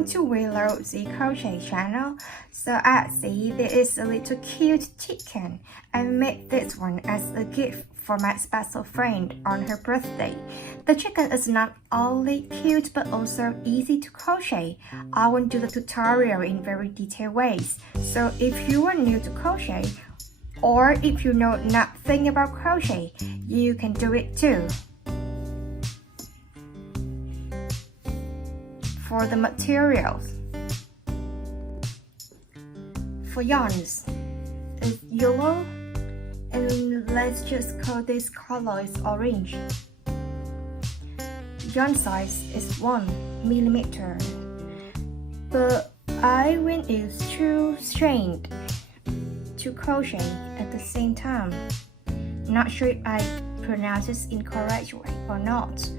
want to reload the crochet channel, so I see there is a little cute chicken. I made this one as a gift for my special friend on her birthday. The chicken is not only cute but also easy to crochet. I will do the tutorial in very detailed ways, so if you are new to crochet or if you know nothing about crochet, you can do it too. For the materials, for yarns, it's yellow, and let's just call this color is orange. Yarn size is 1mm, but I will use 2 strands to crochet at the same time. Not sure if I pronounce this incorrectly or not,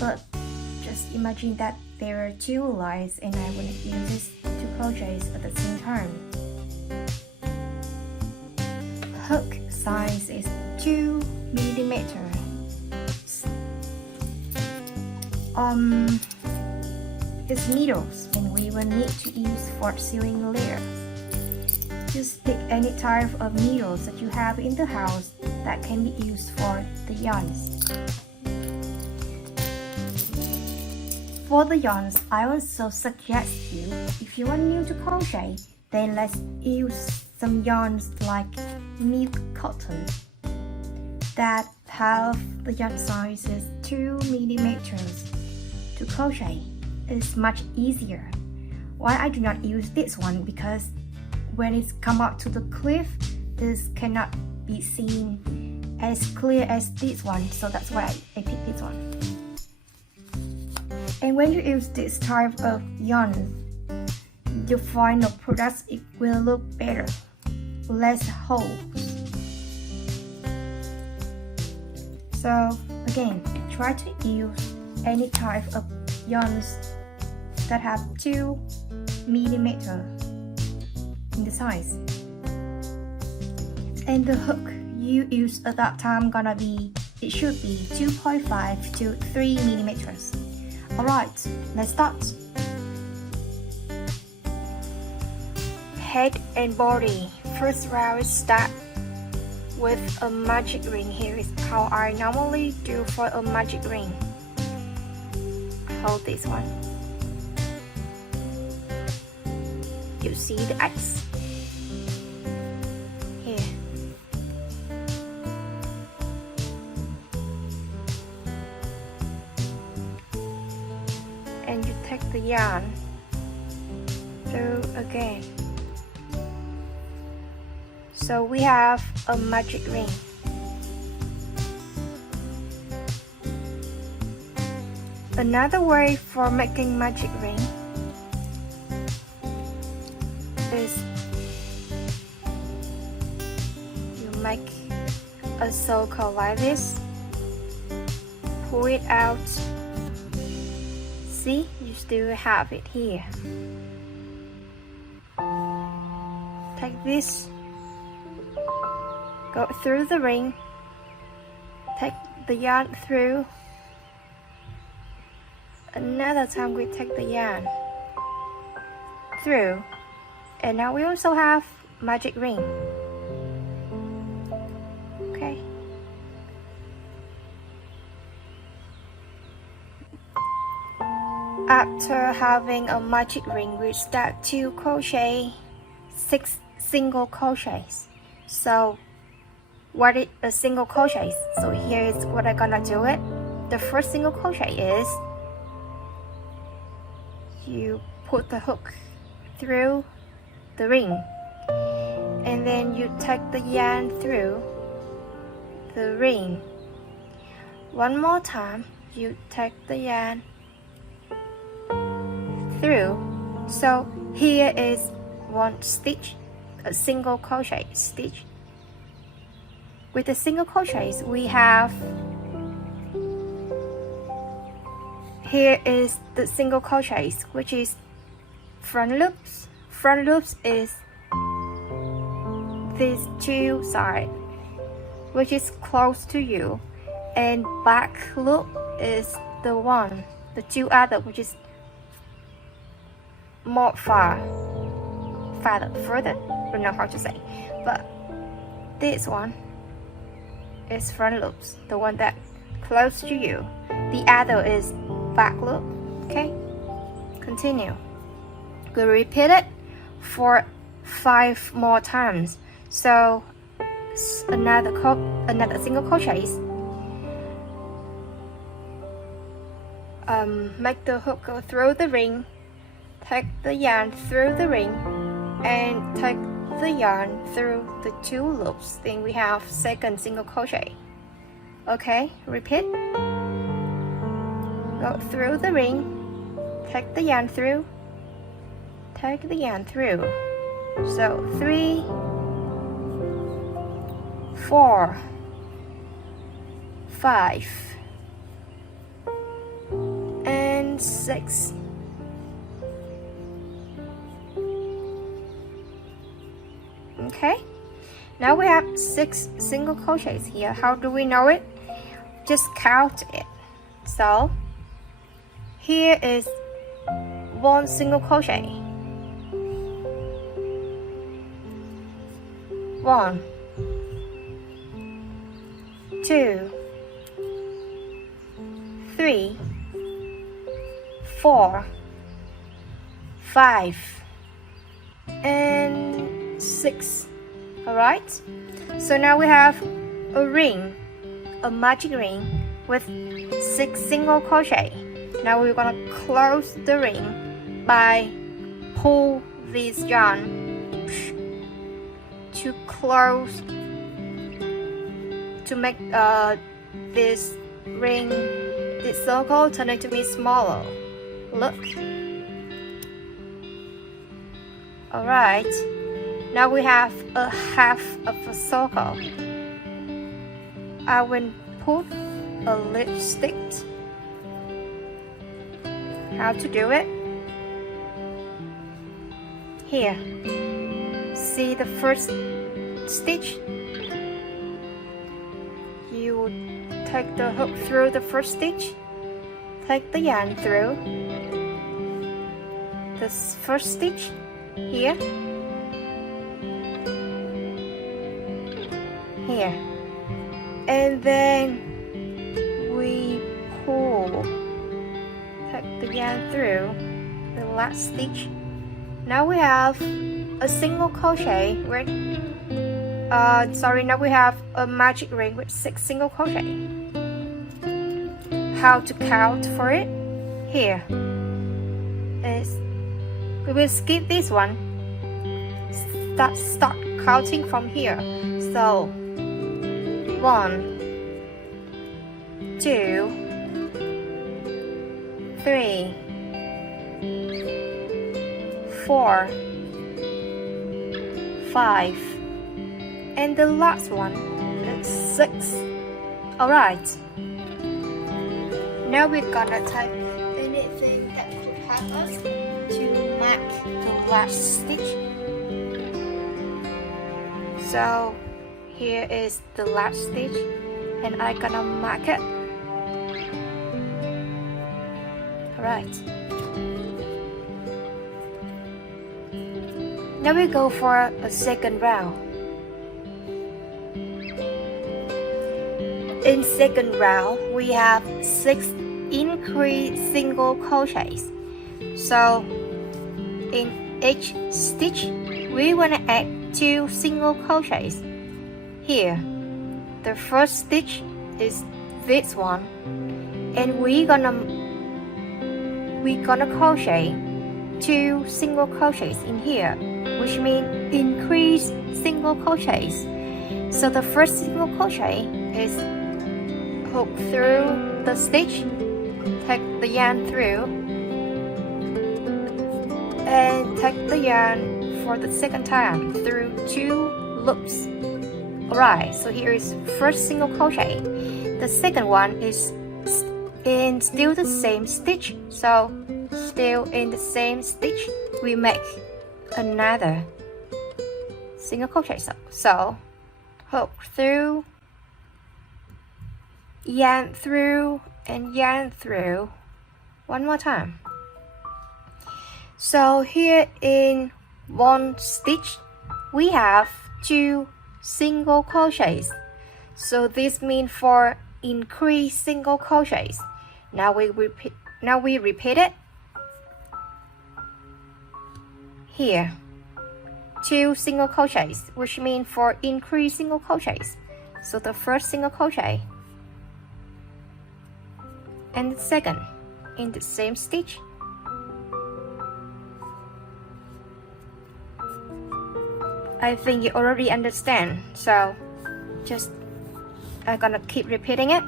but just imagine that there are 2 lines and I will use this 2 crochets at the same time. Hook size is 2mm. It's needles and we will need to use for sewing layer. Just pick any type of needles that you have in the house that can be used for the yarns. For the yarns, I also suggest you, if you are new to crochet, then let's use some yarns like milk cotton that have the yarn size is 2mm to crochet. It's much easier. Why I do not use this one? Because when it's come up to the cliff, this cannot be seen as clear as this one, so that's why I picked this one. And when you use this type of yarn, your final product it will look better, less holes. So again, try to use any type of yarns that have 2mm in the size. And the hook you use at that time it should be 2.5 to 3mm. Alright, let's start. Head and body. First round start with a magic ring. Here is how I normally do for a magic ring. Hold this one. You see the X here. And you take the yarn through again. So we have a magic ring. Another way for making magic ring is you make a circle like this, pull it out. See, you still have it here. Take this, go through the ring, take the yarn through. Another time we take the yarn through, and now we also have magic ring. Okay. After having a magic ring, we start to crochet 6 single crochets. So what is a single crochet? So here is what I'm gonna do it. The first single crochet is you put the hook through the ring, and then you take the yarn through the ring. One more time, you take the yarn through. So here is 1 stitch, a single crochet stitch. With the single crochets we have, here is the single crochets, which is front loops. Front loops is these 2 sides, which is close to you, and back loop is the 2 other, which is more further, don't know how to say, but this one is front loops, the one that close to you. The other is back loop. Okay, continue. We repeat it for 5 more times. So another single crochet. Make the hook go through the ring, take the yarn through the ring, and take the yarn through the 2 loops. Then we have second single crochet. Okay, repeat. Go through the ring, take the yarn through, take the yarn through. So 3, 4, 5, and 6. Okay, now we have 6 single crochets here. How do we know it? Just count it. So here is 1 single crochet. 1, 2, 3, 4, 5, and 6. Alright, so now we have a ring, a magic ring with 6 single crochet. Now we're gonna close the ring by pull this yarn to close, to make this ring, this circle turn it to be smaller. Look. Alright, now we have a half of a circle. I will put a lipstick. How to do it? Here. See the first stitch? You take the hook through the first stitch, take the yarn through this first stitch here, here, and then we pull, take the yarn through the last stitch. Now we have a single crochet with now we have a magic ring with 6 single crochet. How to count for it? Here is, we will skip this one. Start counting from here. So 1, 2, 3, 4, 5, and the last one is 6. Alright, now we're gonna type anything that could help us to mark the last stitch. So here is the last stitch, and I'm gonna mark it. Alright, now we go for a second round. In second round, we have 6 increased single crochets. So in each stitch, we want to add 2 single crochets. Here, the first stitch is this one, and we're gonna crochet 2 single crochets in here, which means increase single crochets. So the first single crochet is hook through the stitch, take the yarn through, and take the yarn for the second time through 2 loops. Alright, so here is first single crochet. The second one is in still the same stitch, so still in the same stitch we make another single crochet. So hook through, yarn through, and yarn through one more time. So here in one stitch, we have 2 single crochets. So this means for increase single crochets. Now we repeat it. Here, 2 single crochets, which means for increase single crochets. So the first single crochet and the second in the same stitch. I think you already understand, so just I'm gonna keep repeating it.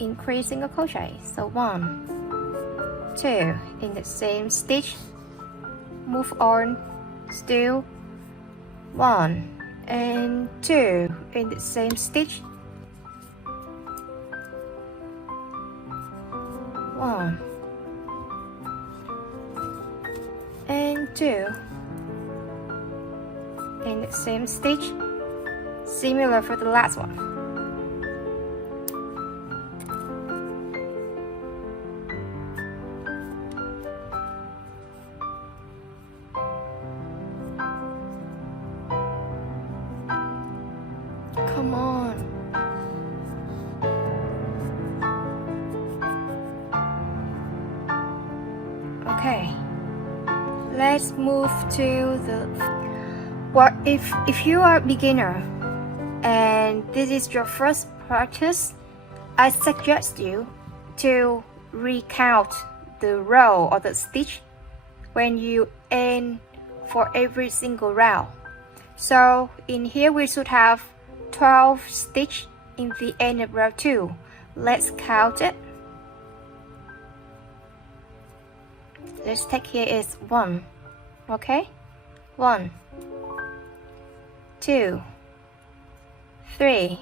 Increase single crochet. So 1, 2 in the same stitch. Move on, still 1 and 2 in the same stitch. 1 and 2 in the same stitch, similar for the last one. Come on. Okay, let's move to the if you are a beginner and this is your first practice, I suggest you to recount the row or the stitch when you end for every single row. So in here we should have 12 stitch in the end of row 2. Let's count it. Let's take here is 1. Okay, 1, 2, 3,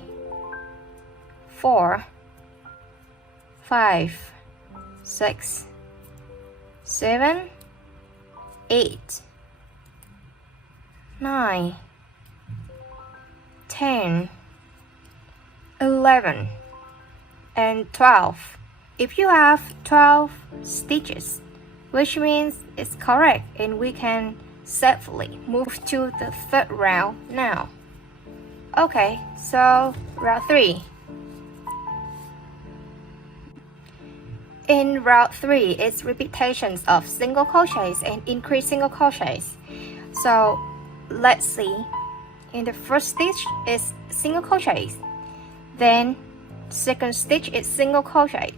4, 5, 6, 7, 8, 9, 10, 11, and 12. If you have 12 stitches, which means it's correct, and we can safely move to the third round now. Okay, so round 3. In round 3, it's repetitions of single crochets and increased single crochets. So let's see. In the first stitch is single crochets. Then second stitch is single crochet.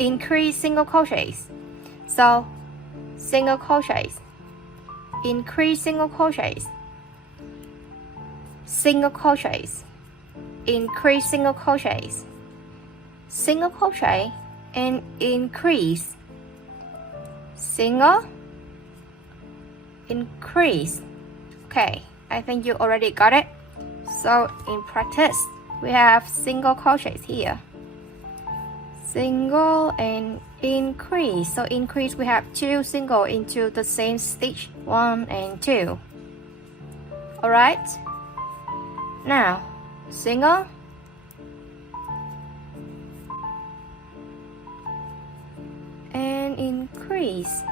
Increase single crochets. So single crochets, increase single crochets, single crochets, increase single crochets, single crochet and increase, single, increase. Okay, I think you already got it. So in practice, we have single crochets here, single and increase. So increase, we have 2 single into the same stitch, 1 and 2. Alright, now single, and increase,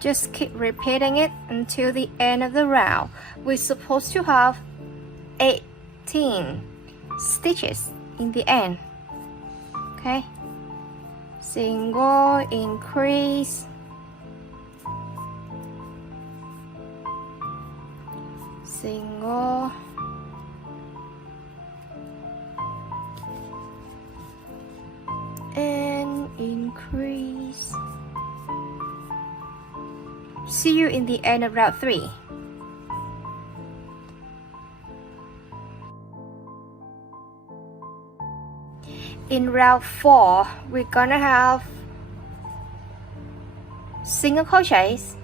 just keep repeating it until the end of the round. We're supposed to have 18 stitches in the end. Okay, single, increase, single, and increase. See you in the end of round 3. In round 4, we're gonna have single crochets,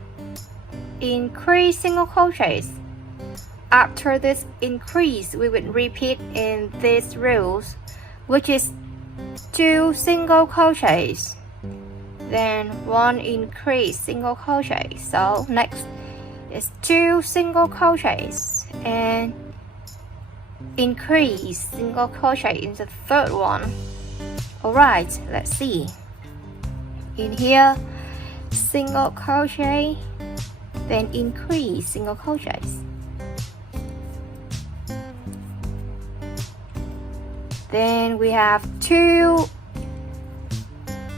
increase single crochets. After this increase, we will repeat in these rules, which is 2 single crochets, then 1 increase single crochet. So next is 2 single crochets and increase single crochet in the third one. Alright, let's see. In here, single crochet, then increase single crochets. Then we have 2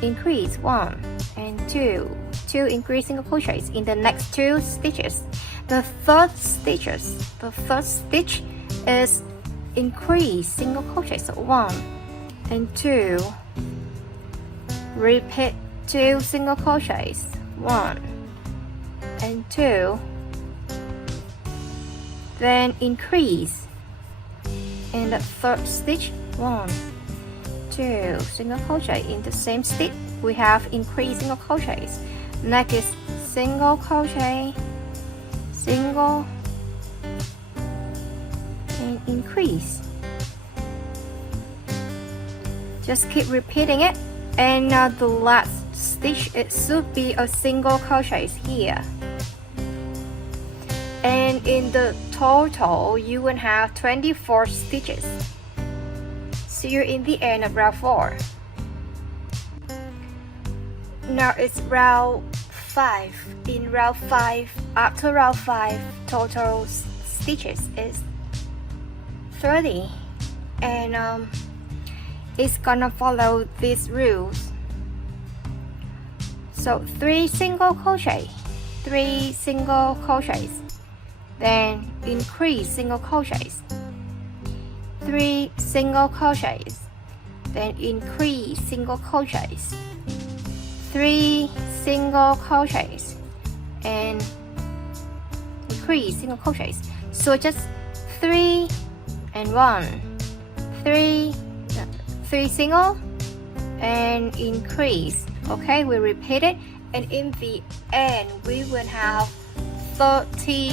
increase 1 and 2 increase single crochets in the next 2 stitches. The third stitch is increase single crochets, so 1 and 2, repeat 2 single crochets, 1 and 2, then increase in the third stitch, 1, 2 single crochet in the same stitch. We have increased single crochets. Next is single crochet, single and increase. Just keep repeating it, and the last stitch, it should be a single crochet here. And in the total, you will have 24 stitches. See you in the end of round 4. Now it's round 5. In round 5, after round 5, total stitches is 30. And it's gonna follow these rules. So 3 single crochet, 3 single crochets, then increase single crochets, 3 single crochets, then increase single crochets, 3 single crochets, and increase single crochets. So just 3 and 1, 3 single and increase. Okay, we repeat it, and in the end we will have 30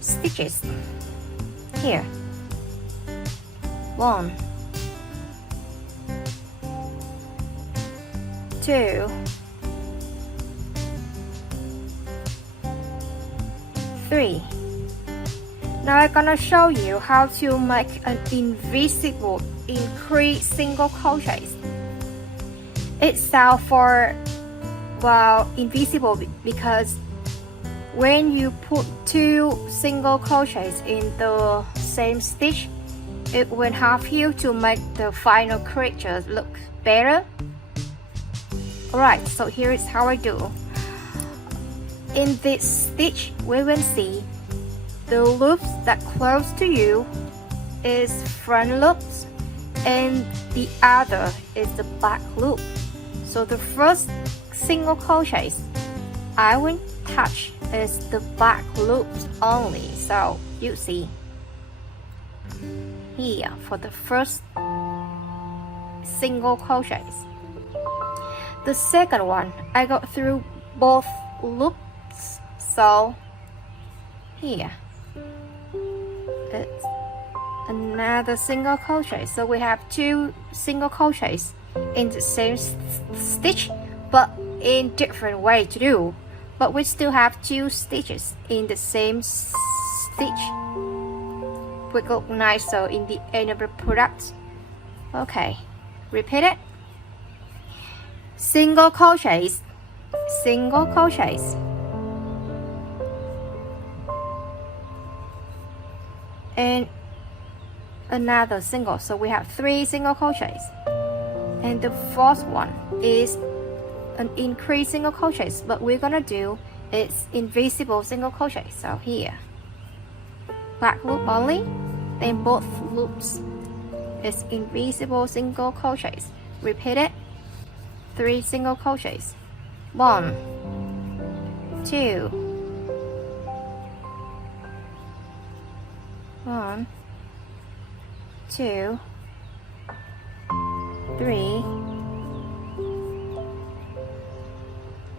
stitches here. 1, 2, 3. Now I'm gonna show you how to make an invisible increase single crochets. It sounds invisible because when you put 2 single crochets in the same stitch, it will help you to make the final creature look better. Alright, so here is how I do. In this stitch, we will see the loops that close to you is front loops, and the other is the back loop. So the first single crochets I will touch is the back loops only. So you see here for the first single crochets. The second one, I go through both loops. So here it's another single crochet. So we have 2 single crochets in the same stitch, but in different way to do. But we still have 2 stitches in the same stitch. We look nice so in the end of the product. Okay, repeat it. Single crochets, single crochets, and another single. So we have 3 single crochets, and the fourth one is an increased single crochets, but we're gonna do is invisible single crochet. So here, back loop only, then both loops is invisible single crochets. Repeat it. 3 single crochets, 1, 2, 1, 2, 3,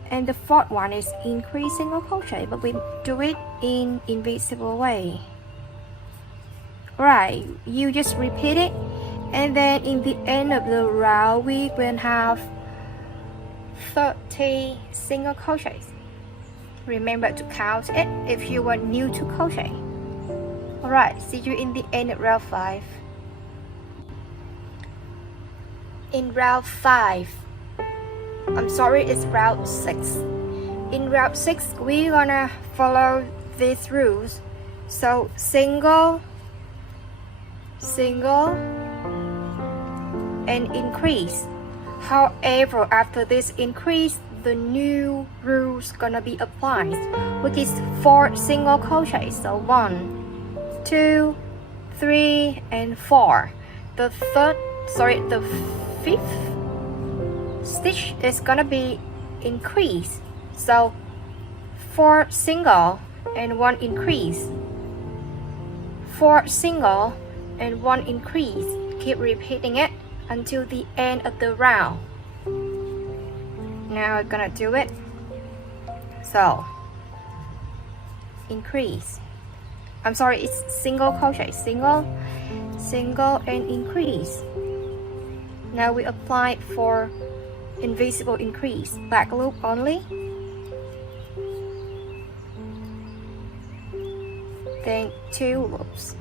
and the fourth one is increase single crochet, but we do it in invisible way. Right, you just repeat it, and then in the end of the round we will have 30 single crochets. Remember to count it if you are new to crochet. Alright, see you in the end of round 5. In round 5, I'm sorry, it's round 6. In round 6, we're gonna follow these rules. So single, single, and increase. However, after this increase, the new rules gonna be applied, which is 4 single crochets. So 1, 2, 3, and 4. The 5th stitch is gonna be increase. So 4 single and 1 increase. 4 single and 1 increase. Keep repeating it until the end of the round. Now we're gonna do it. So increase. I'm sorry, it's single crochet, single, single, and increase. Now we apply for invisible increase, back loop only, then 2 loops.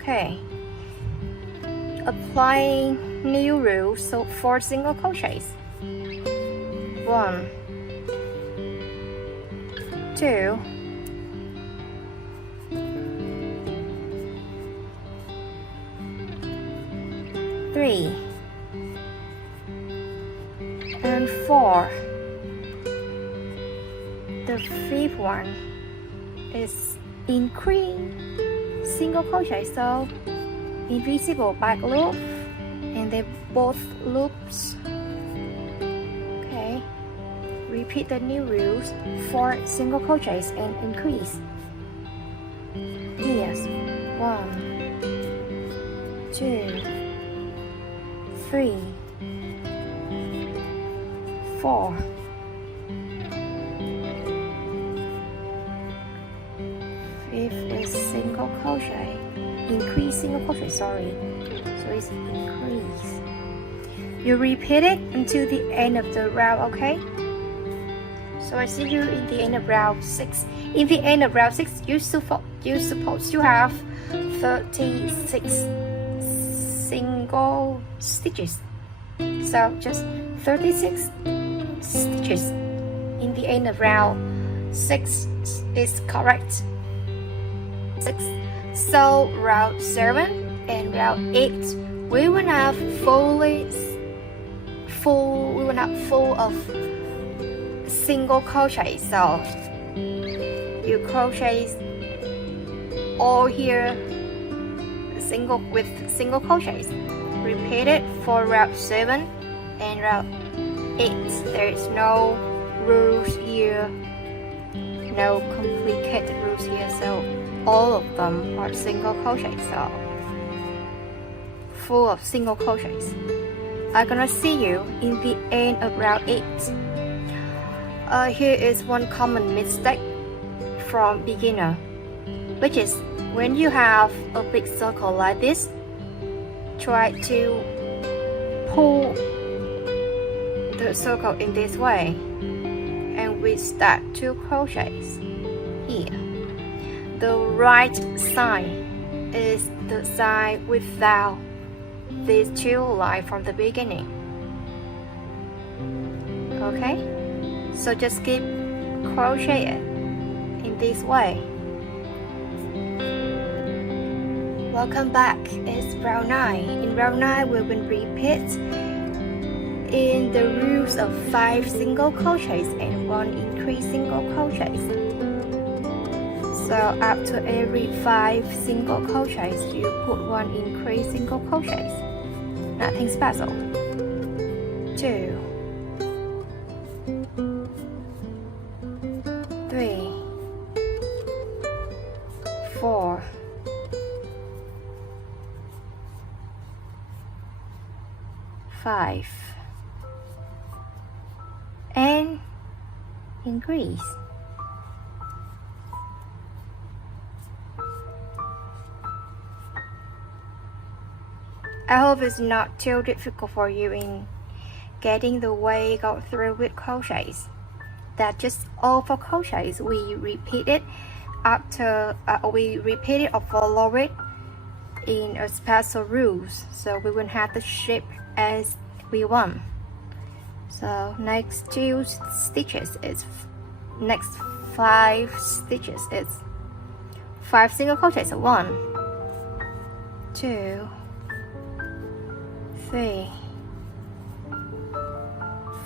Okay, applying new rules. So 4 single crochets, 1, 2, 3, and 4. The 5th one is increase single crochet, so invisible back loop, and then both loops. Okay, repeat the new rules, 4 single crochets and increase. Yes, 1, 2, 3, 4. 5th is single crochet, increase single crochet, sorry. So it's increase. You repeat it until the end of the round, okay? So I see you in the end of round 6. In the end of round 6, you're supposed to have 36 single stitches. So just 36 stitches in the end of round 6 is correct. 6. So round 7 and round 8, we will have full of single crochet. So you crochet all here with single crochets. Repeat it for round 7 and round 8. There is no rules here, no complicated rules here, so all of them are single crochet, so full of single crochets. I'm gonna see you in the end of round 8. Here is one common mistake from beginner, which is when you have a big circle like this, try to pull the circle in this way, and we start 2 crochets here. The right side is the side without these 2 lines from the beginning. Okay, so just keep crochet it in this way. Welcome back. It's round 9. In round 9, we will repeat in the rules of 5 single crochets and 1 increase single crochets. So after every 5 single crochets, you put 1 increase single crochets. Nothing special. 2, 3, 4, 5, and increase. I hope it's not too difficult for you in getting the way go through with crochets. That's just all for crochets. We repeat it after we repeat it or follow it in a special rules, so we will have the shape as we want. So next 2 stitches is next 5 stitches is 5 single crochets. 1 2 3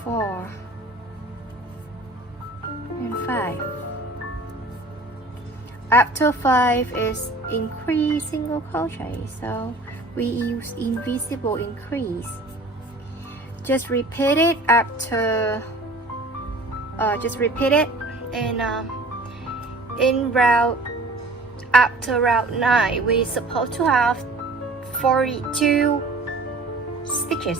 4 and 5. After 5 is increase single crochet, so we use invisible increase. Just repeat it after just repeat it, and in round after round 9 we're supposed to have 42 stitches.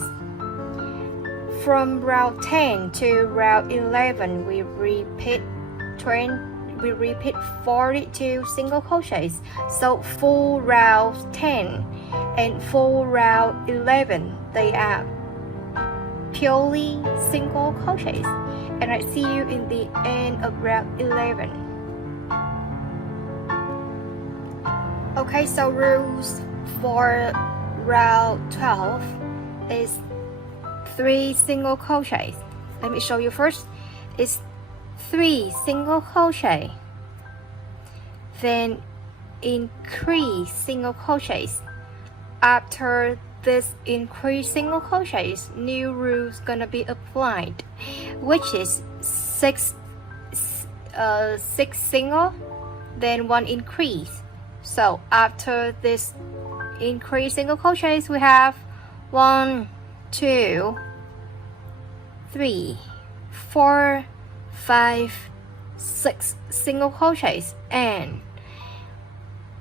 From round 10 to round 11 we repeat 42 single crochets. So full round 10 and full round 11 they are purely single crochets, and I see you in the end of round 11. Okay, so rules for round 12 is 3 single crochets. Let me show you first. It's 3 single crochet, then increase single crochets. After this increase single crochets, new rules gonna be applied, which is 6 single, then 1 increase. So after this increase single crochets, we have 1 2 3 4 5 6 single crochets and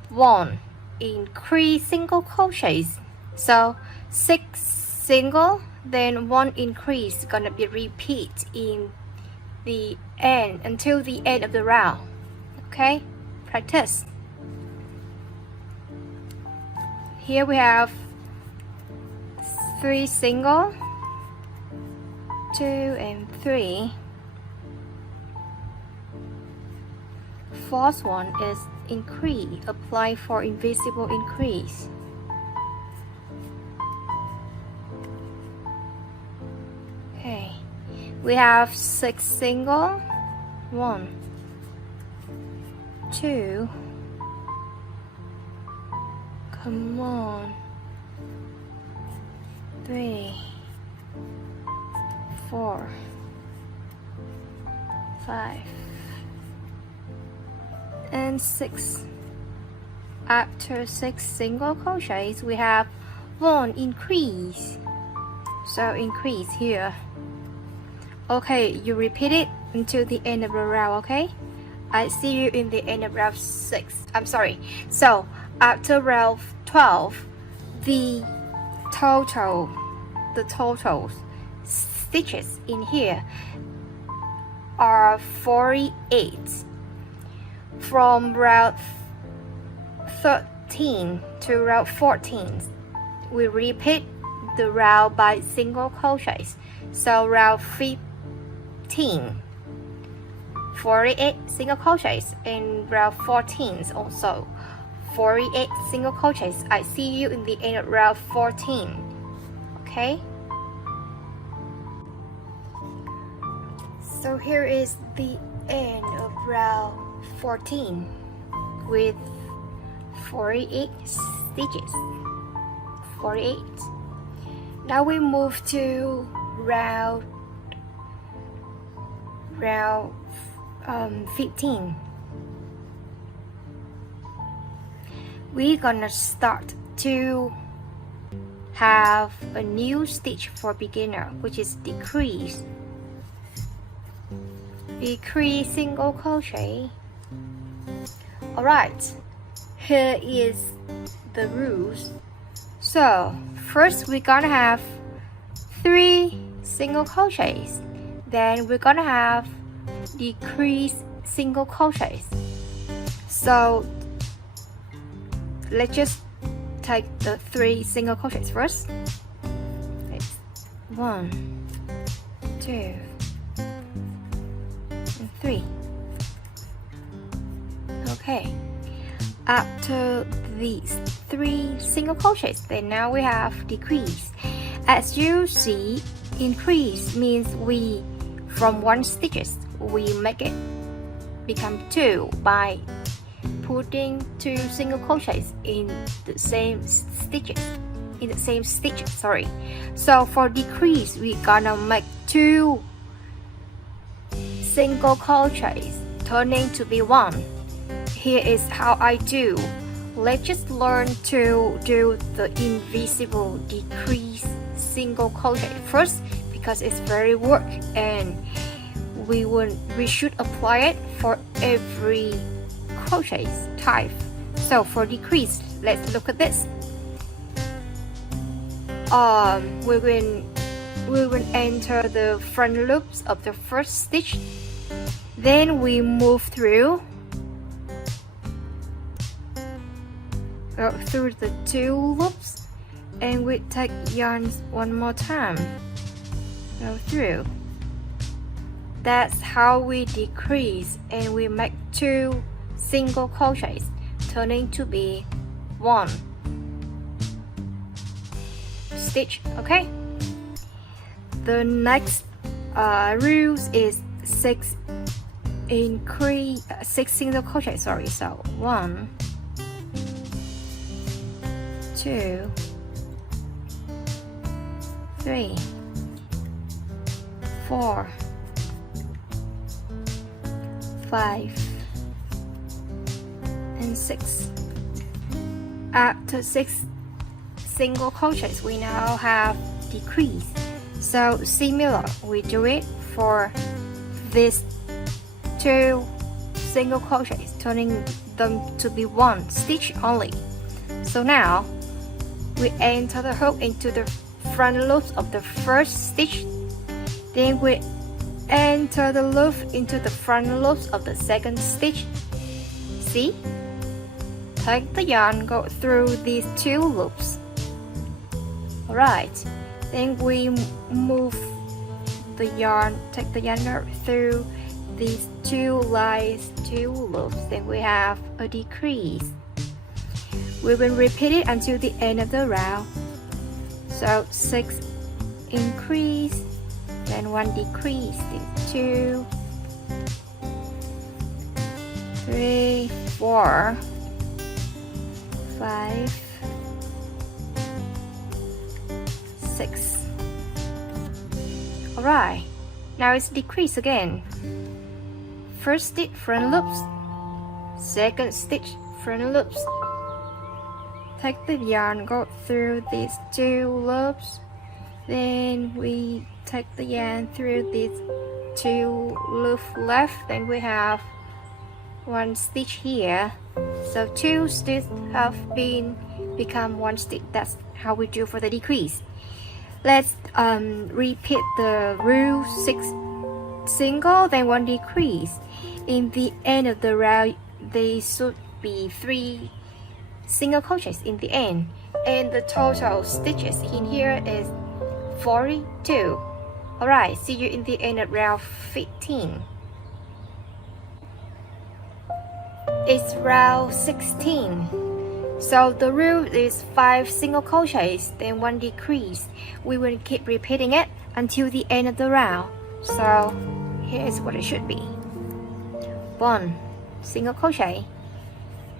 1 increase single crochets. So 6 single, then 1 increase gonna be repeat in the end until the end of the round. Okay, practice. Here we have 3 single, 2 and 3. Fourth one is increase. Apply for invisible increase. Okay, we have 6 single, 1 2, come on, 3 4 5 and 6. After 6 single crochets, we have 1 increase. So increase here. Okay, you repeat it until the end of the round. Okay, I see you in the end of round 6. I'm sorry. So after round 12, the total stitches in here are 48. From round 13 to round 14, we repeat the round by single crochets. So round 15, 48 single crochets, and round 14 also 48 single crochets. I see you in the end of round 14. Okay, so here is the end of round 14 with 48 stitches. 48. Now we move to round 15. We're gonna start to have a new stitch for beginner, which is decrease. Decrease single crochet. Alright, here is the rules. So first we're gonna have 3 single crochets, then we're gonna have decrease single crochets. So let's just take the 3 single crochets first. It's 1 2 and 3. Okay, after these 3 single crochets, then now we have decrease. As you see, increase means we from 1 stitches we make it become 2 by putting 2 single crochets in the same stitches. Sorry. So for decrease, we gonna make 2 single crochets turning to be 1. Here is how I do. Let's just learn to do the invisible decrease single crochet first, because it's very work and we should apply it for every crochet type. So for decrease, let's look at this. We will enter the front loops of the first stitch, then we move through the 2 loops, and we take yarn one more time, go through. That's how we decrease, and we make 2 single crochets turning to be 1 stitch. Okay, the next rules is 6 single crochet. So 1, 2, 3, 4, 5, and 6. After 6 single crochets, we now have decrease. So similar, we do it for these 2 single crochets, turning them to be 1 stitch only. So now we enter the hook into the front loops of the first stitch, then we enter the loop into the front loops of the second stitch. See? Take the yarn, go through these 2 loops. Alright, then we move the yarn, take the yarn through these 2 lines, 2 loops, then we have a decrease. We will repeat it until the end of the round. So 6 increase, then 1 decrease, then 2, 3, 4, 5, 6. Alright, now it's decrease again. First stitch, front loops, second stitch, front loops. Take the yarn, go through these 2 loops, then we take the yarn through these 2 loops left, then we have 1 stitch here. So 2 stitches have become 1 stitch. That's how we do for the decrease. Let's repeat the rule: 6 single, then 1 decrease. In the end of the round, there should be 3 single crochets in the end, and the total stitches in here is 42. Alright, see you in the end of round 15. It's round 16. So the rule is 5 single crochets, then 1 decrease. We will keep repeating it until the end of the round. So here is what it should be: 1 single crochet,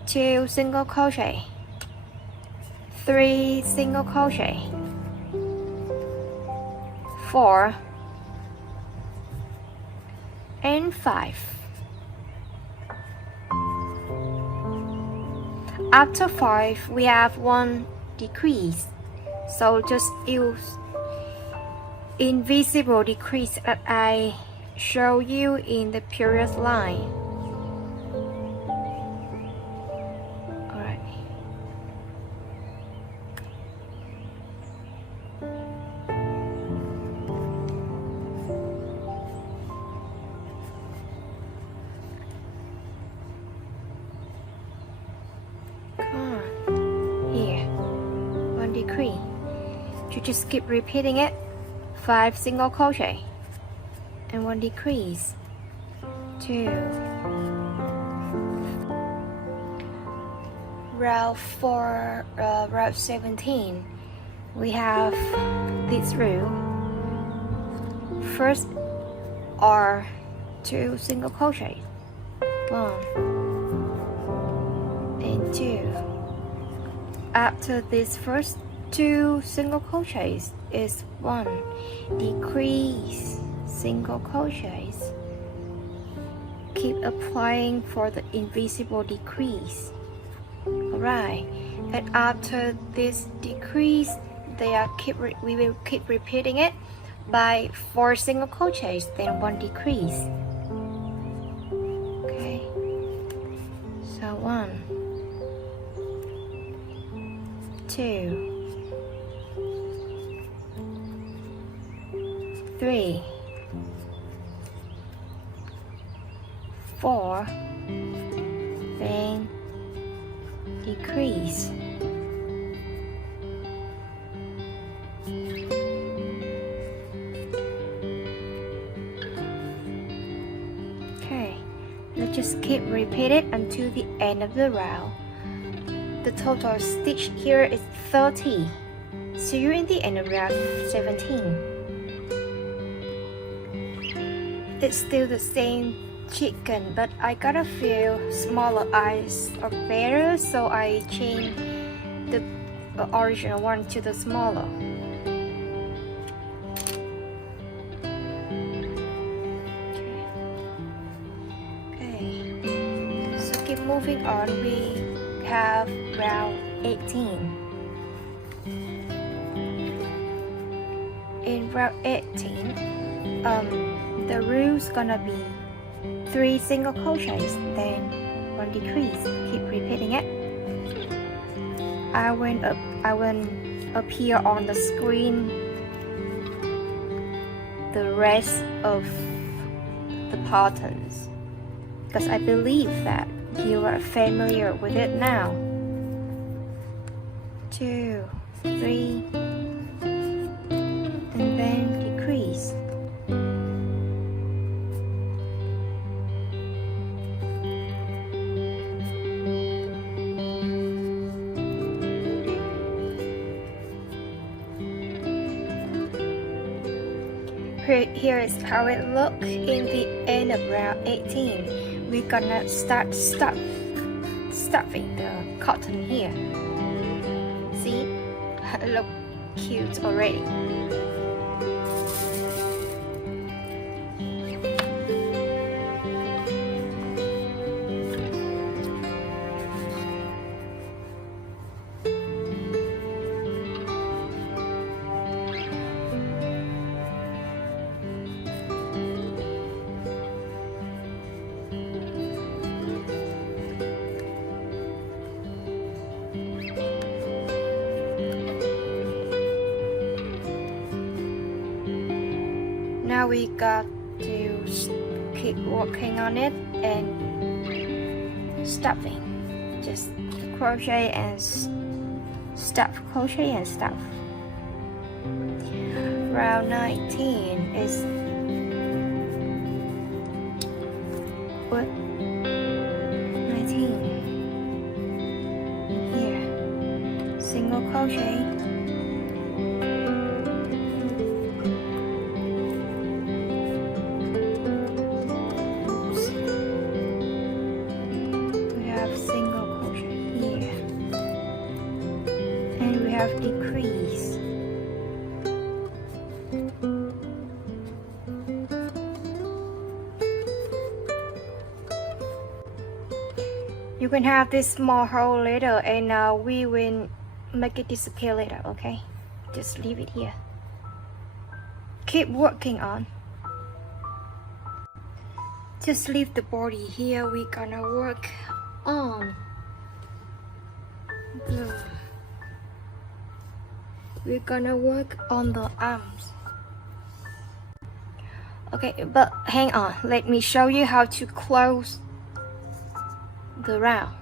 2 single crochet, 3 single crochet, 4, and 5. After 5, we have 1 decrease. So just use invisible decrease that I show you in the previous line. Alright. Here, 1 decrease. You just keep repeating it. 5 single crochet and 1 decrease, 2. Row 17, we have this row. First are 2 single crochets, 1 and 2. After this first 2 single crochets is 1 decrease single crochets. Keep applying for the invisible decrease. Alright, and after this decrease, we will keep repeating it by 4 single crochets, then 1 decrease. Okay, so 1, 2, 3, 4, then decrease. Okay, let's just keep repeating until the end of the row. The total stitch here is 30. See you in the end of row 17. It's still the same chicken, but I got a few smaller eyes are better, so I changed the original one to the smaller. Okay, so keep moving on. We have round 18. In round 18, the rule's gonna be 3 single crochets, then 1 decrease. Keep repeating it. I will appear on the screen the rest of the patterns, because I believe that you are familiar with it now. 2, 3, and then decrease. Here is how it looks in the end of round 18. We're gonna start stuffing the cotton here. See? Look cute already. Now we got to keep working on it and stuffing. Just crochet and stuff, crochet and stuff. Round 19 is 19 here. Single crochet. Decrease. You can have this small hole later, and we will make it disappear later. Okay, just leave it here. Keep working on. Just leave the body here. We're gonna work on the arms. Okay, but hang on, let me show you how to close the round.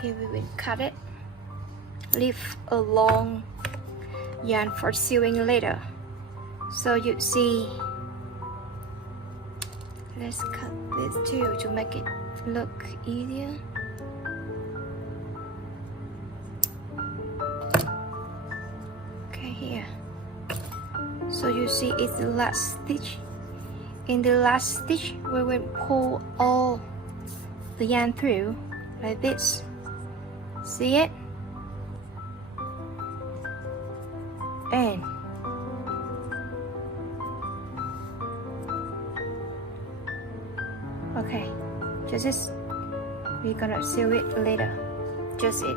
Here we will cut it, leave a long yarn for sewing later. So you see Let's cut this too to make it look easier. Okay, here. So you see it's the last stitch. In the last stitch, we will pull all the yarn through like this. See it? And okay, just this. We're gonna sew it later. Just it.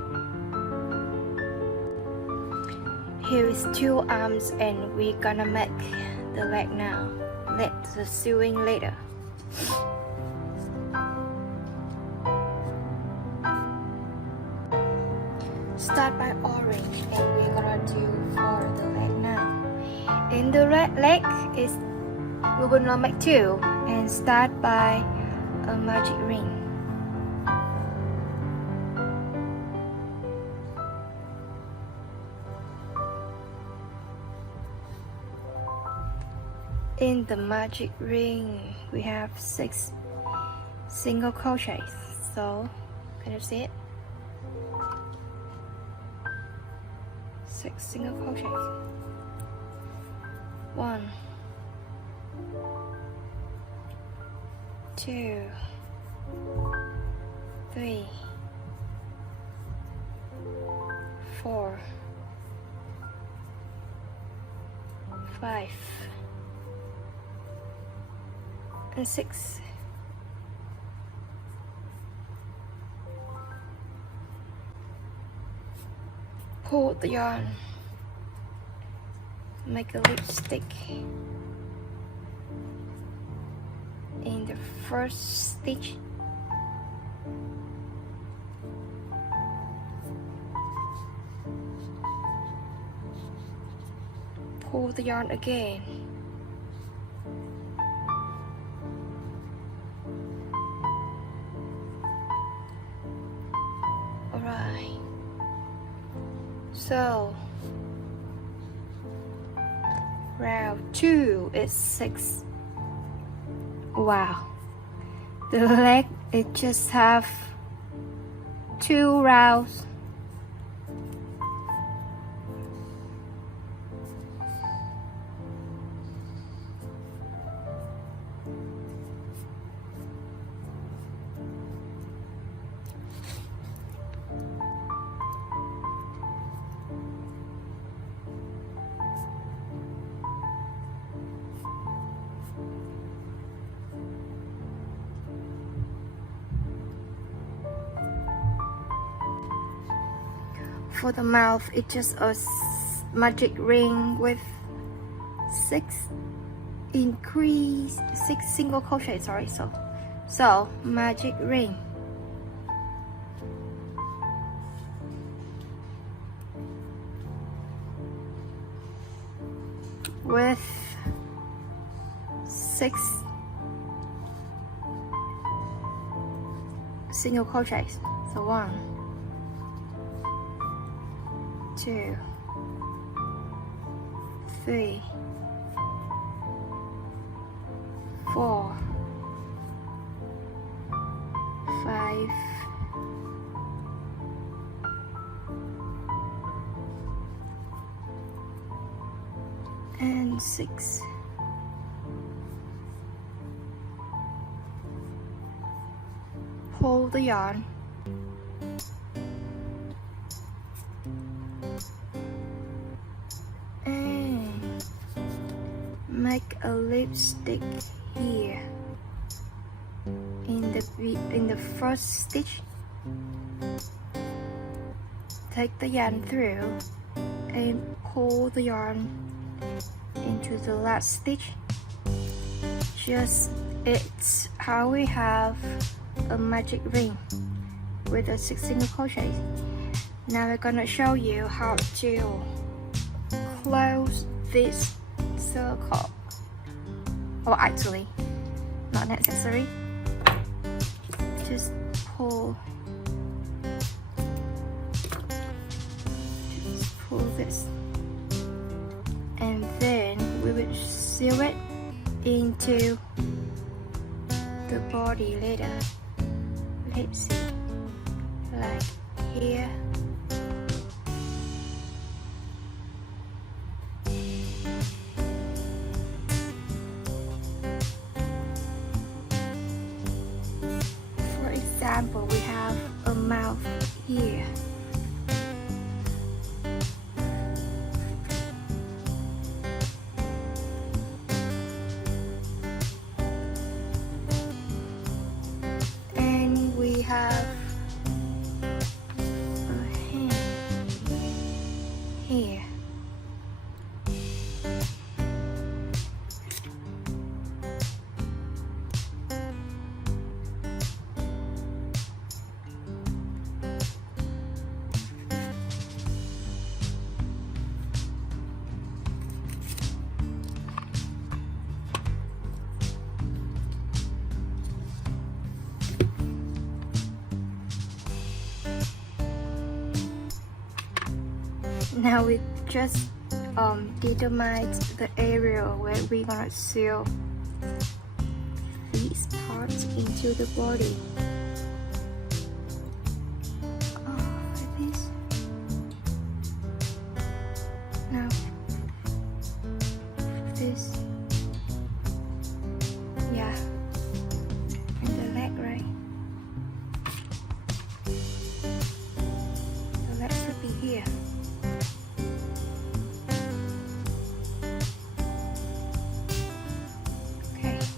Here is 2 arms and we're gonna make the leg now. Let the sewing later. Start by orange and we're gonna do for the leg now. In the red leg is we will now make 2 and start by a magic ring. In the magic ring we have 6 single crochets. So can you see it? 6 single crochets. 1, 2, 3, 4, 5, and 6. Pull the yarn, make a lipstick in the first stitch. Pull the yarn again. Alright. So round 2 is 6. Wow. The leg it just have 2 rounds. For the mouth, it's just a magic ring with 6 single crochet. Sorry, so magic ring. With 6 single crochets. So 1, 2, 3, 4, 5, and 6. Pull the yarn. And make a lipstick here in the first stitch. Take the yarn through and pull the yarn into the last stitch. Just it's how we have a magic ring with a 6 single crochet. Now we're gonna show you how to close this circle. Oh, actually, not necessary. Just pull this, and then we will sew it into the body later. Let's see, like here. For example, we have a mouth here. And we have a hand here. Now we just determine the area where we're gonna sew these parts into the body. Like this. Now this, yeah, and the leg, right? The leg should be here.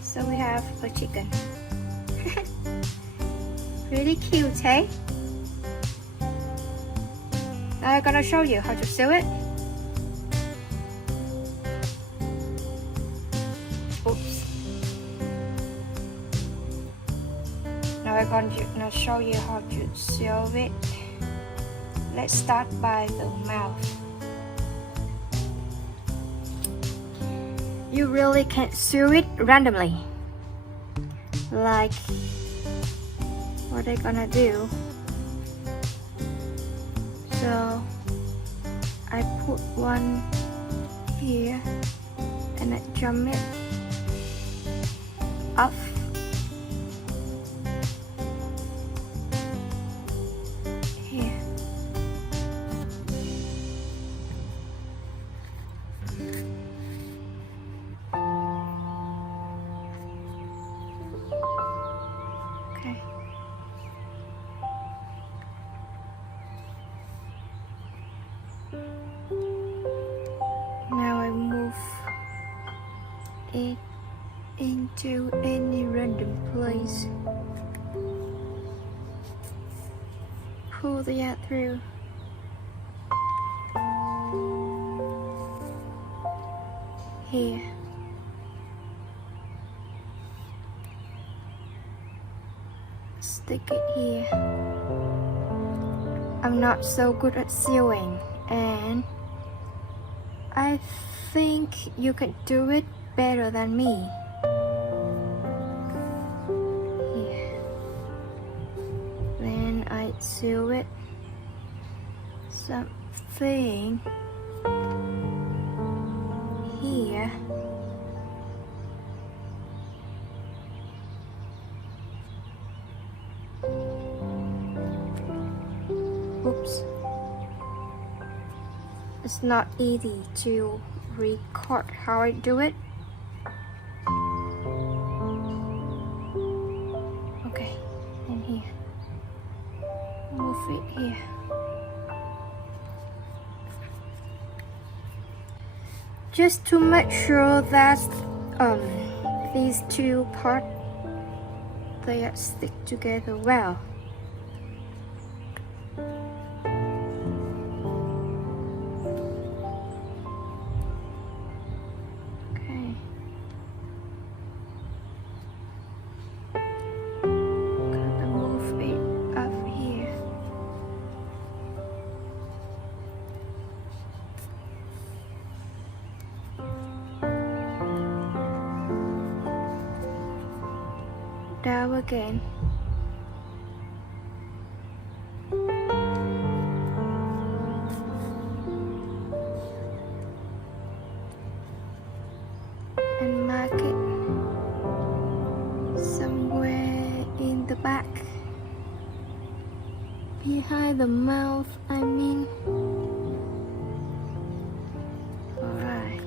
So we have a chicken. Really cute, hey? Now I'm gonna show you how to sew it. Oops. Now I'm gonna show you how to sew it. Let's start by the mouth. You really can't sew it randomly. Like what I'm gonna do. So I put one here and I jump it up. Here. Okay. Now I move it into any random place. Pull the yarn through. Here. Stick it here. I'm not so good at sewing, and I think you can do it better than me. Here. Then I sew it something here. Oops. It's not easy to record how I do it. Okay, and here. Move it here. Just to make sure that these two parts they stick together well. Down again. And mark it somewhere hide the mouth, I mean. Alright.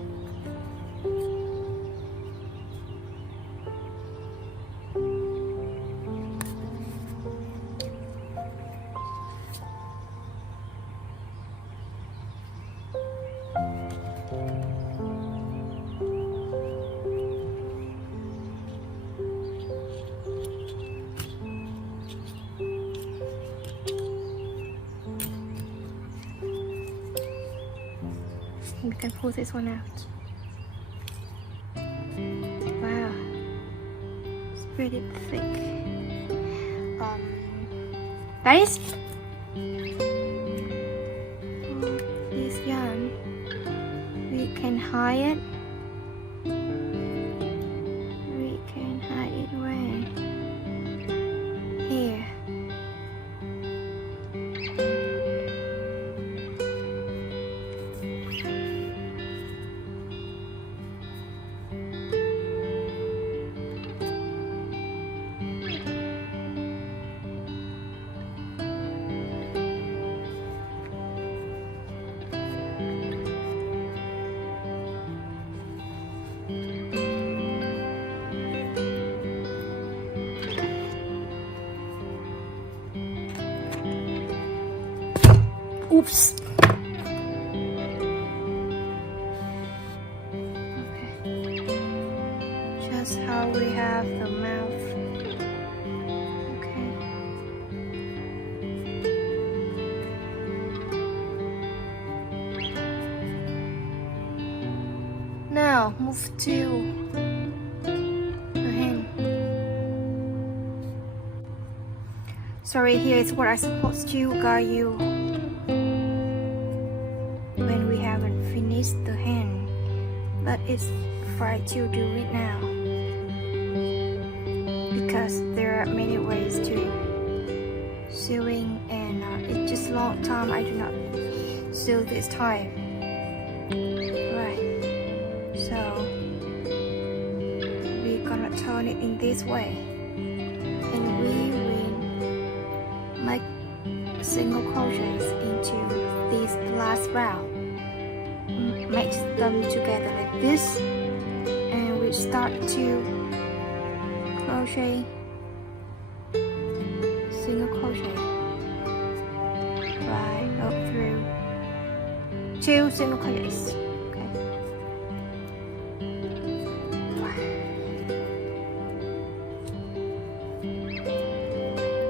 We can pull this one out. Wow, it's pretty thick. That is this yarn. We can hide it. We can hide it where? Here. Oops. Okay. Just how we have the mouth. Okay. Now move to the hand. Sorry, here is what I'm supposed to guide you when we haven't finished the hand, but it's fine to do it now because there are many ways to sewing, and it's just a long time I do not sew this time. Right, so we're gonna turn it in this way, and we will make single crochets into this last round. Mix them together like this, and we start to crochet, single crochet, right up through 2 single crochets. Okay.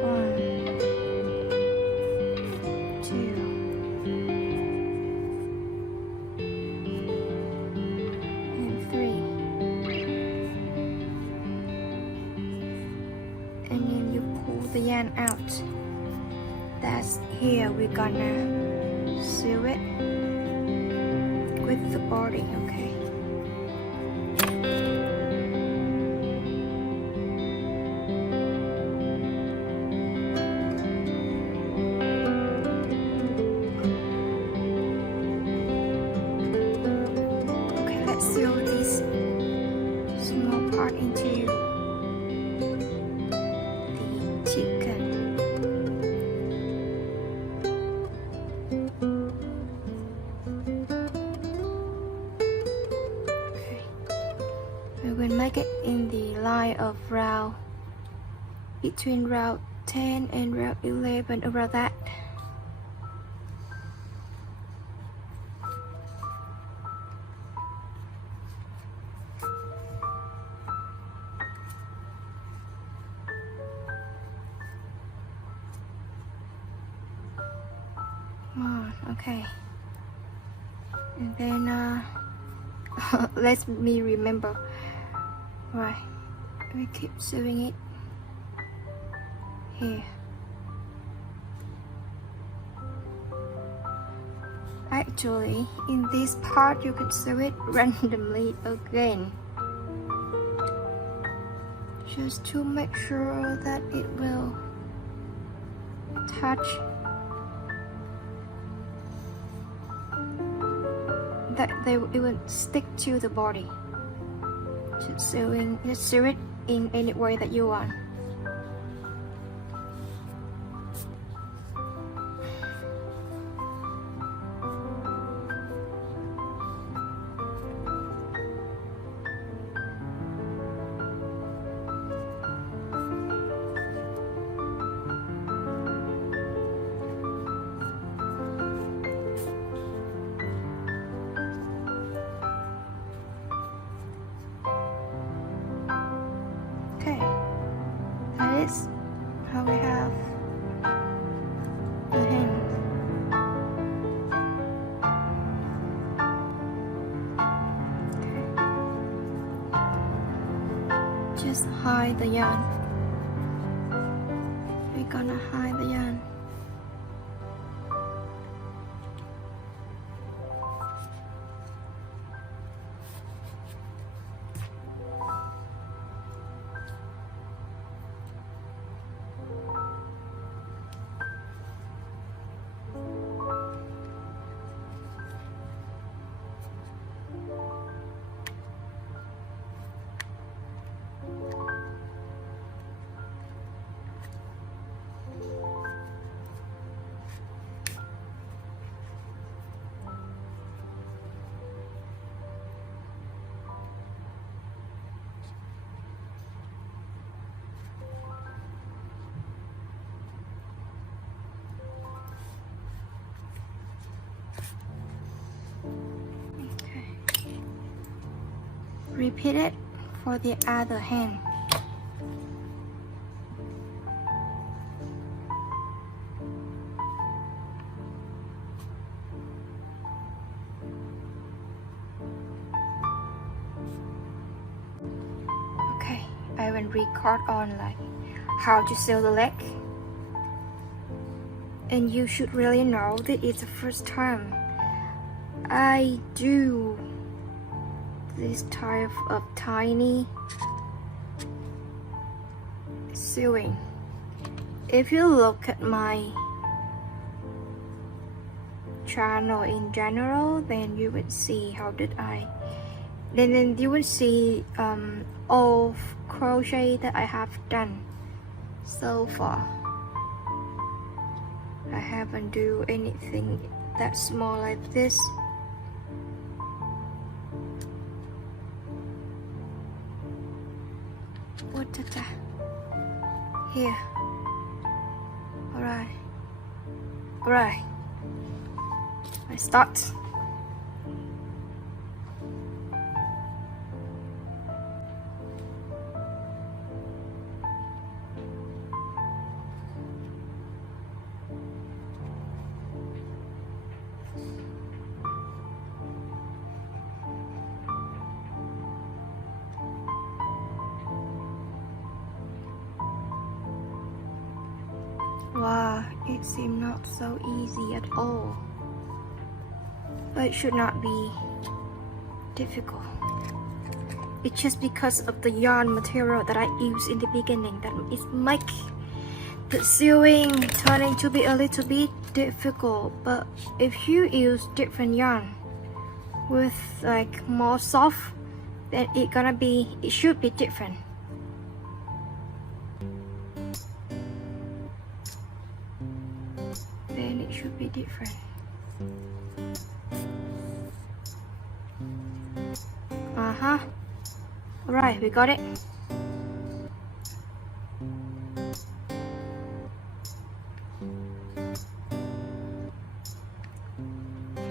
1, 2, the yarn out. That's here we're gonna sew it with the body, okay? Okay, let's sew this small part into chicken. Okay. We will make it in the line of round between round 10 and round 11, around that. Okay, and then let me remember. Right, we keep sewing it here. Actually, in this part you can sew it randomly again, just to make sure that it will touch, that it will stick to the body. Just sew it in any way that you want. just hide the yarn. We're gonna hide the yarn. Repeat it for the other hand. Okay, I will record on like how to sew the leg. And you should really know that it's the first time I do this type of tiny sewing. If you look at my channel in general, then you would see how did I then you would see all crochet that I have done so far. I haven't do anything that small like this. What did that? Here. Alright. Alright. I start. Wow, it seems not so easy at all. But it should not be difficult. It's just because of the yarn material that I used in the beginning that it make the sewing turning to be a little bit difficult. But if you use different yarn with like more soft, then it should be different. Then it should be different. Alright, we got it.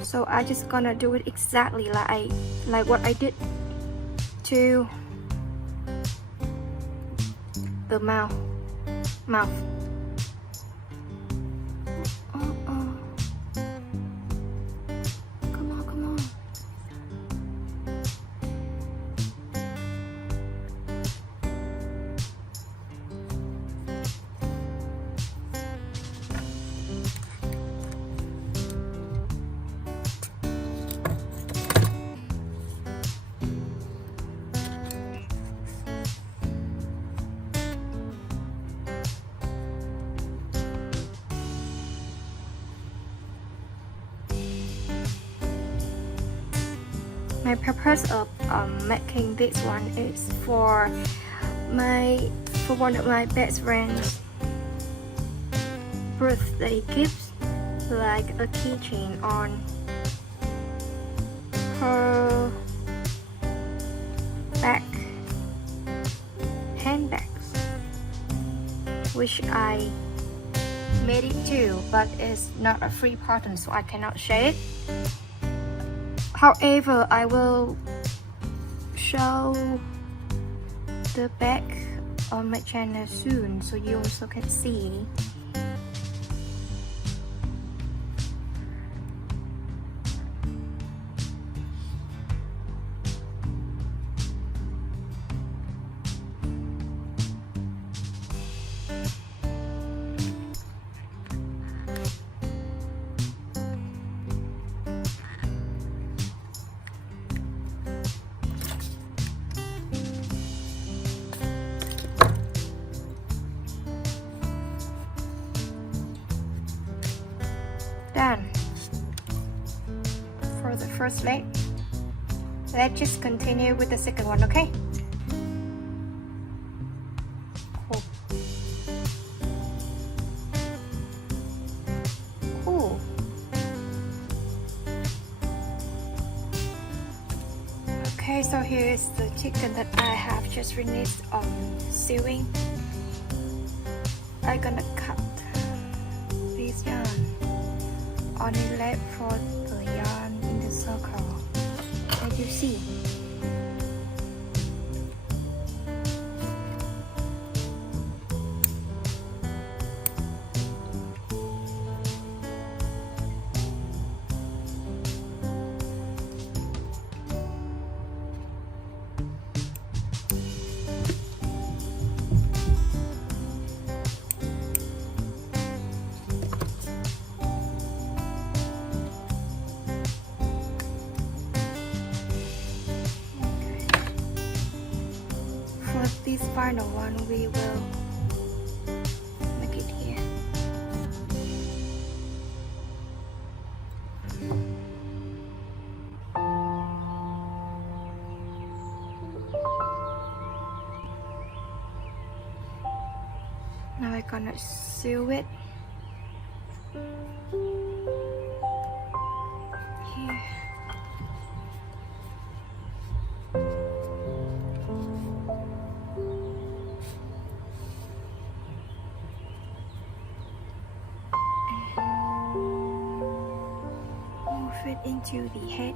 So I just gonna do it exactly like what I did to the mouth. Come on. My purpose of making this one is for one of my best friends' birthday gifts, like a keychain on her handbags, which I made it too, but it's not a free pattern, so I cannot share it. However, I will show the back on my channel soon, so you also can see. first leg. Let's just continue with the second one, okay? Cool. Cool. Okay, so here is the chicken that I have just finished sewing. I'm gonna cut this yarn. Only left for the yarn in the circle, as you see. This final one we will make it here. Now I'm gonna sew it here. It into the head.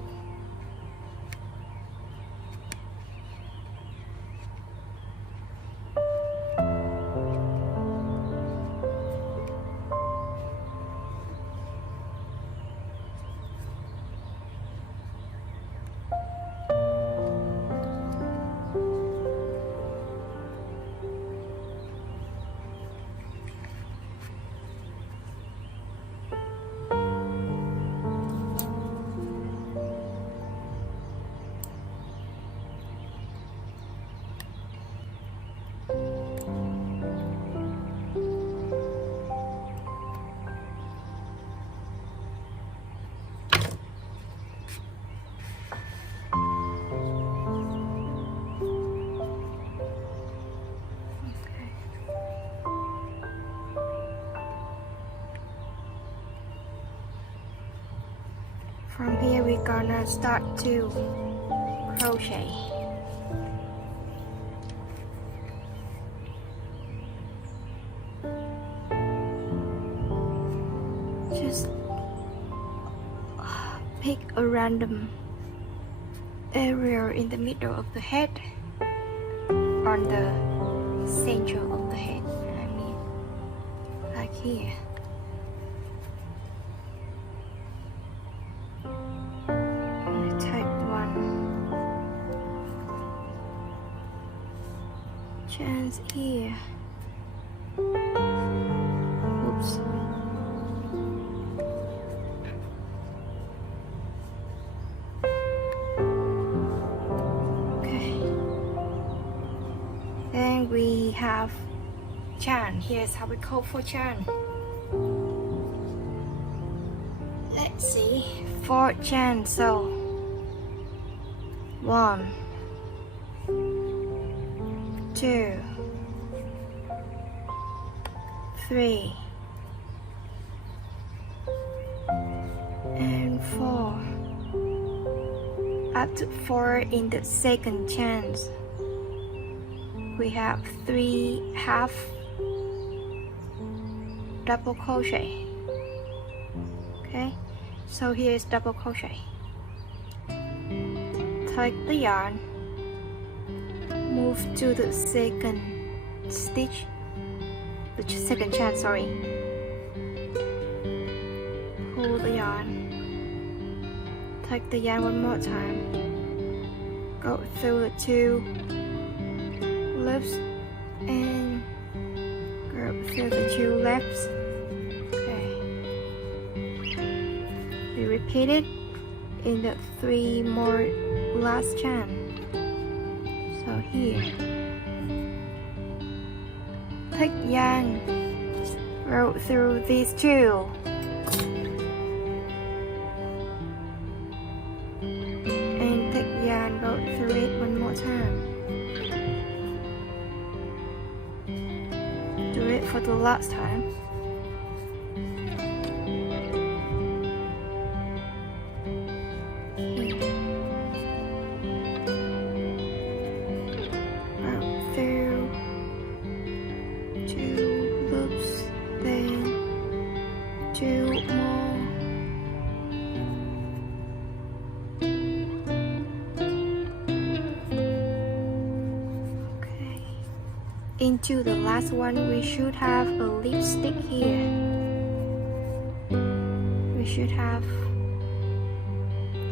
From here we're gonna start to crochet. Just pick a random area in the middle of the head, on the center of the head, I mean, like here. Chance here. Oops. Okay. Then we have Chan. Here's how we code for Chan. Let's see. For Chan, so 1, 2, 3, and 4. Up to 4 in the second chance. We have 3 half double crochet. Okay, so here's double crochet. Take the yarn, move to the second stitch, the second chance, sorry. Pull the yarn, take the yarn one more time, go through the 2 loops and go through the 2 loops. Okay, we repeat it in the 3 more last chance. So here, take yarn, roll through these 2, for the last time. Through 2 loops, then 2 more. Okay. Into the last one, we should have a lipstick here. We should have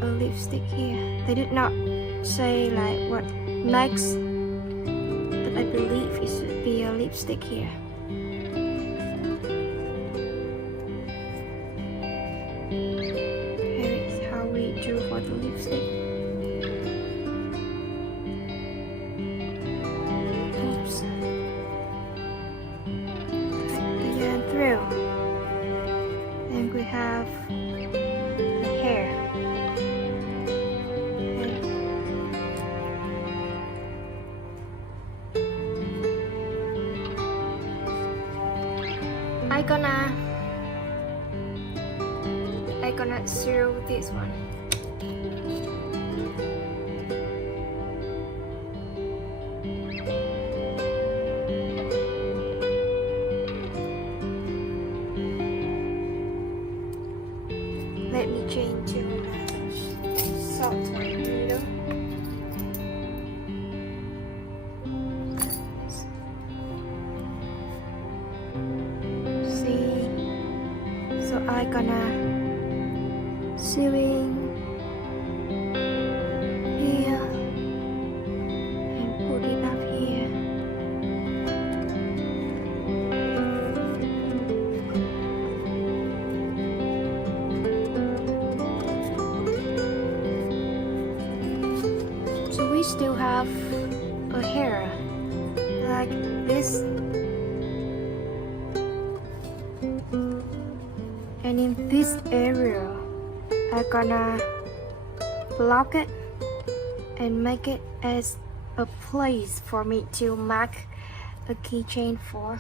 a lipstick here. They did not say like what makes, but I believe it should be a lipstick here. Here is how we drew for the lipstick. Oops. Take the yarn through. Then we have the hair. I gonna sew this one. Let me change to another softer needle. So I gonna sewing here and put it up here. So we still have a hair like this. And in this area, I'm gonna block it and make it as a place for me to mark a keychain for.